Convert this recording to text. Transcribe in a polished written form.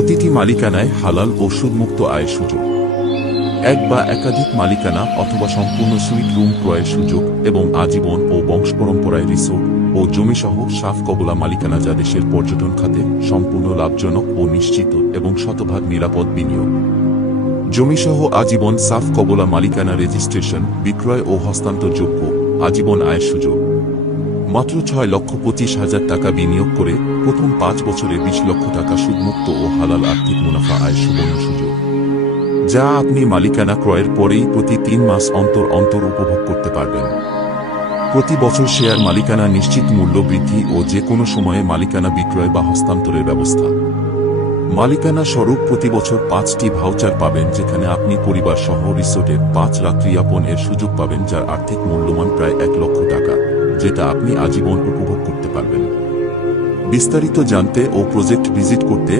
প্রতিটি মালিকানায় হালাল ও সুদমুক্ত আয়ের সুযোগ। এক বা একাধিক মালিকানা অথবা সম্পূর্ণ সুইট রুম ক্রয়ের সুযোগ এবং আজীবন ও বংশপরম্পরায় রিসোর্ট ও জমিসহ সাফ কবলা মালিকানা, যা দেশের পর্যটন খাতে সম্পূর্ণ লাভজনক ও নিশ্চিত এবং শতভাগ নিরাপদ বিনিয়োগ। জমিসহ আজীবন সাফ কবলা মালিকানা রেজিস্ট্রেশন, বিক্রয় ও হস্তান্তরযোগ্য, আজীবন আয়ের সুযোগ। মাত্র 6,25,000 টাকা বিনিয়োগ করে প্রথম 5 বছরে 20 লক্ষ টাকা সুদমুক্ত ও হালাল আর্থিক মুনাফা আয়ের সুবর্ণ সুযোগ, যা আপনি মালিকানা ক্রয়ের পরেই প্রতি 3 মাস অন্তর অন্তর উপভোগ করতে পারবেন। প্রতি বছর শেয়ার মালিকানা নিশ্চিত মূল্য বৃদ্ধি ও যে কোনো সময়ে মালিকানা বিক্রয় বা হস্তান্তরের ব্যবস্থা। মালিকানা স্বরূপ প্রতি বছর 5টি ভাউচার পাবেন, যেখানে আপনি পরিবার সহ রিসোর্টে 5 রাত্রি যাপন এর সুযোগ পাবেন, যার আর্থিক মূল্যমান প্রায় 1 লক্ষ টাকা, যেটা আপনি আজীবন উপভোগ করতে পারবেন। বিস্তারিত জানতে ও প্রজেক্ট ভিজিট করতে